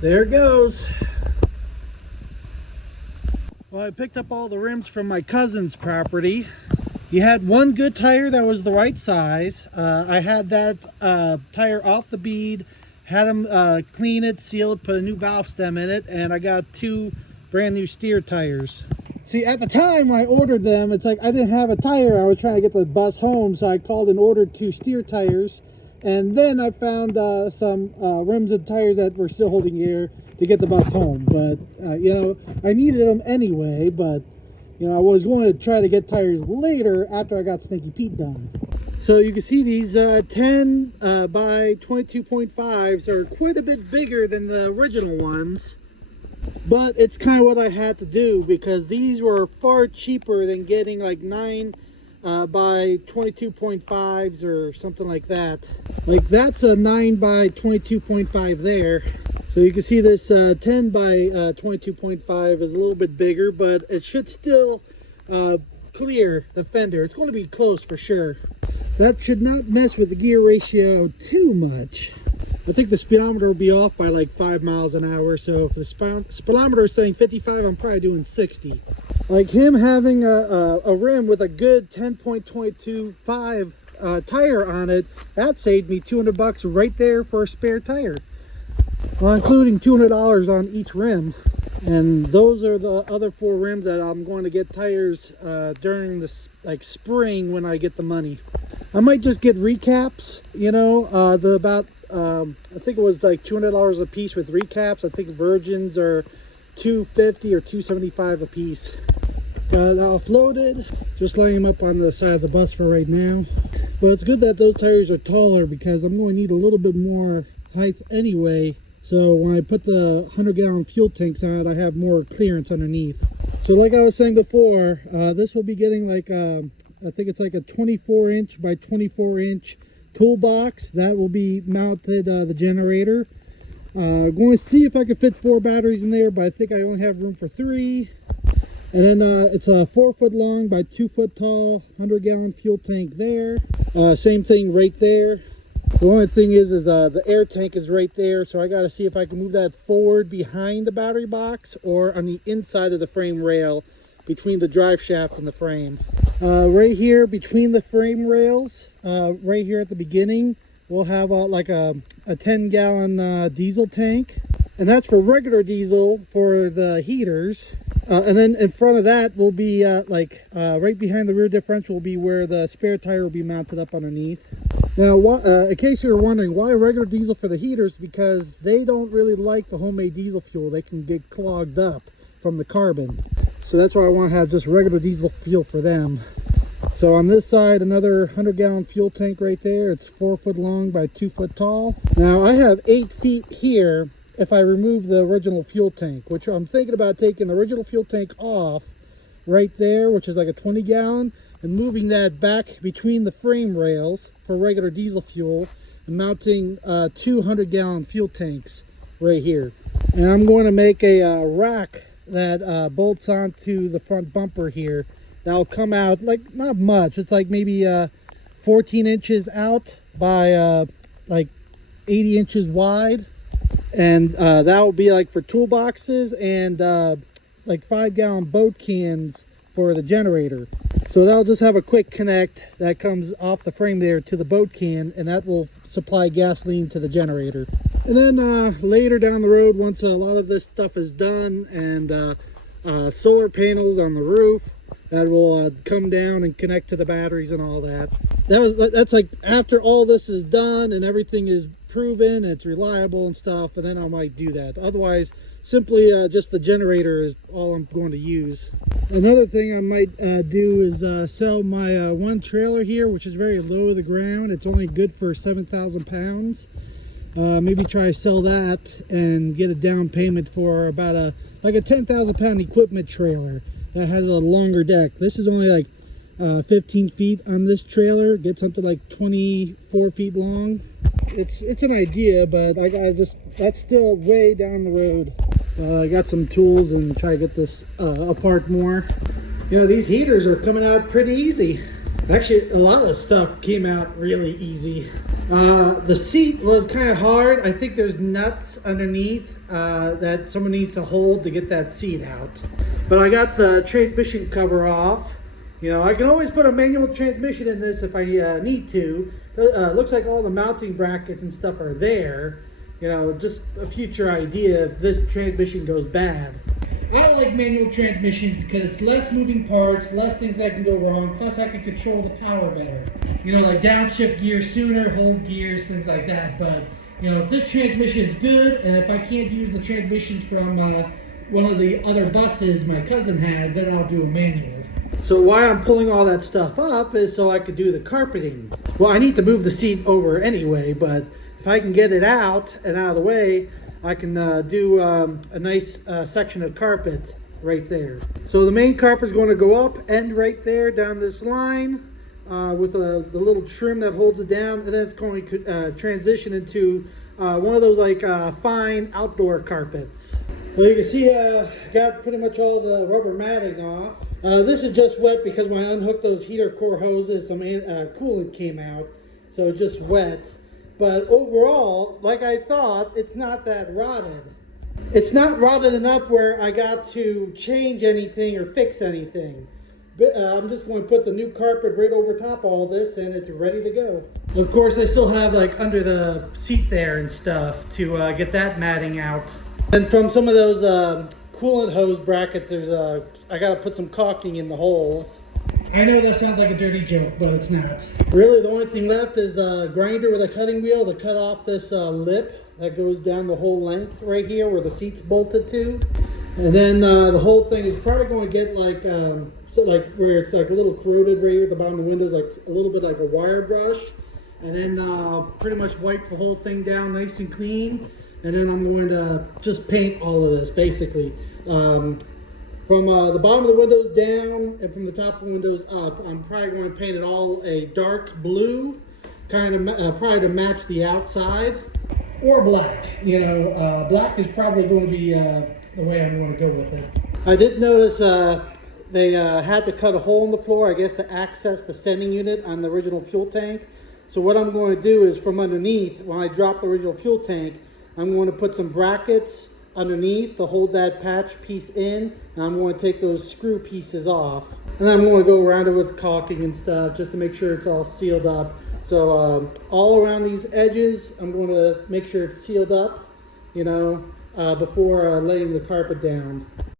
There it goes. Well, I picked up all the rims from my cousin's property. He had one good tire that was the right size. I had that tire off the bead, had him clean it, seal it, put a new valve stem in it, and I got 2 brand new steer tires. See, at the time I ordered them, it's like I didn't have a tire. I was trying to get the bus home, so I called and ordered 2 steer tires. And then I found some rims and tires that were still holding air to get the bus home. But, you know, I needed them anyway, but, you know, I was going to try to get tires later after I got Stinky Pete done. So you can see these 10 by 22.5s are quite a bit bigger than the original ones. But it's kind of what I had to do because these were far cheaper than getting like 9 by 22.5s or something like that. Like that's a 9 by 22.5 there. So you can see this 10 by 22.5 is a little bit bigger, but it should still clear the fender. It's going to be close for sure. That should not mess with the gear ratio too much. I think the speedometer will be off by like 5 miles an hour. So if the speedometer is saying 55, I'm probably doing 60. Like him having a rim with a good 10.225 tire on it, that saved me $200 right there for a spare tire. Well, including $200 on each rim. And those are the other 4 rims that I'm going to get tires during this like spring when I get the money. I might just get recaps, you know, I think it was like $200 a piece with recaps. I think Virgins are $250 or $275 a piece. Got it offloaded, just laying them up on the side of the bus for right now. But it's good that those tires are taller because I'm going to need a little bit more height anyway. So when I put the 100-gallon fuel tanks on it, I have more clearance underneath. So like I was saying before, this will be getting like, I think it's like a 24-inch by 24-inch toolbox. That will be mounted the generator. Going to see if I can fit 4 batteries in there, but I think I only have room for 3. And then it's a 4-foot long by 2-foot tall 100-gallon fuel tank there. Same thing right there. The only thing is the air tank is right there, so I got to see if I can move that forward behind the battery box or on the inside of the frame rail between the drive shaft and the frame. Right here between the frame rails, right here at the beginning, we'll have like a 10-gallon diesel tank, and that's for regular diesel for the heaters. And then in front of that will be right behind the rear differential will be where the spare tire will be mounted up underneath. Now, in case you're wondering why regular diesel for the heaters, because they don't really like the homemade diesel fuel. They can get clogged up from the carbon. So that's why I want to have just regular diesel fuel for them. So on this side, another 100-gallon fuel tank right there. It's 4 foot long by 2 foot tall. Now I have 8 feet here if I remove the original fuel tank, which I'm thinking about taking the original fuel tank off right there, which is like a 20-gallon, and moving that back between the frame rails for regular diesel fuel and mounting 200-gallon fuel tanks right here. And I'm going to make a rack that bolts onto the front bumper here. That'll come out like not much. It's like maybe 14 inches out by like 80 inches wide. And that will be like for toolboxes and like 5-gallon boat cans for the generator. So that'll just have a quick connect that comes off the frame there to the boat can, and that will supply gasoline to the generator. And then later down the road, once a lot of this stuff is done and solar panels on the roof, that will come down and connect to the batteries and all that. That's like after all this is done and everything is proven, it's reliable and stuff, and then I might do that. Otherwise, simply just the generator is all I'm going to use. Another thing I might do is sell my one trailer here, which is very low to the ground. It's only good for 7,000 pounds. Maybe try to sell that and get a down payment for about a 10,000 pound equipment trailer that has a longer deck. This is only like 15 feet on this trailer. Get something like 24 feet long. It's an idea, but that's still way down the road. I got some tools and try to get this apart more. You know, these heaters are coming out pretty easy. Actually, a lot of stuff came out really easy. The seat was kind of hard. I think there's nuts underneath. that someone needs to hold to get that seat out. But I got the transmission cover off. You know, I can always put a manual transmission in this if I need to. Looks like all the mounting brackets and stuff are there. You know, just a future idea if this transmission goes bad. I like manual transmissions because it's less moving parts, less things that can go wrong, plus I can control the power better. You know, like downshift gears sooner, hold gears, things like that. But, you know, if this transmission is good, and if I can't use the transmissions from one of the other buses my cousin has, then I'll do a manual. So why I'm pulling all that stuff up is so I could do the carpeting. Well, I need to move the seat over anyway, but if I can get it out and out of the way, I can do a nice section of carpet right there. So the main carpet is going to go up, end right there down this line with the little trim that holds it down, and then it's going to transition into one of those like fine outdoor carpets. Well, you can see I got pretty much all the rubber matting off. This is just wet because when I unhooked those heater core hoses, some coolant came out, so it's just wet. But overall, like I thought, it's not that rotted. It's not rotted enough where I got to change anything or fix anything. But, I'm just going to put the new carpet right over top of all this and it's ready to go. Of course, I still have like under the seat there and stuff to get that matting out. And from some of those coolant hose brackets, there's I got to put some caulking in the holes. I know that sounds like a dirty joke, but it's not. Really, the only thing left is a grinder with a cutting wheel to cut off this lip that goes down the whole length right here where the seat's bolted to. And then the whole thing is probably going to get like, so like where it's like a little corroded right here at the bottom of the windows, like a little bit like a wire brush. And then pretty much wipe the whole thing down nice and clean. And then I'm going to just paint all of this basically. From the bottom of the windows down and from the top of the windows up, I'm probably going to paint it all a dark blue, kind of probably to match the outside. Or black. You know, black is probably going to be the way I'm going to go with it. I did notice they had to cut a hole in the floor, I guess, to access the sending unit on the original fuel tank. So what I'm going to do is from underneath, when I drop the original fuel tank, I'm going to put some brackets underneath to hold that patch piece in, and I'm going to take those screw pieces off, and then I'm going to go around it with caulking and stuff just to make sure it's all sealed up. So all around these edges I'm going to make sure it's sealed up, you know, before laying the carpet down.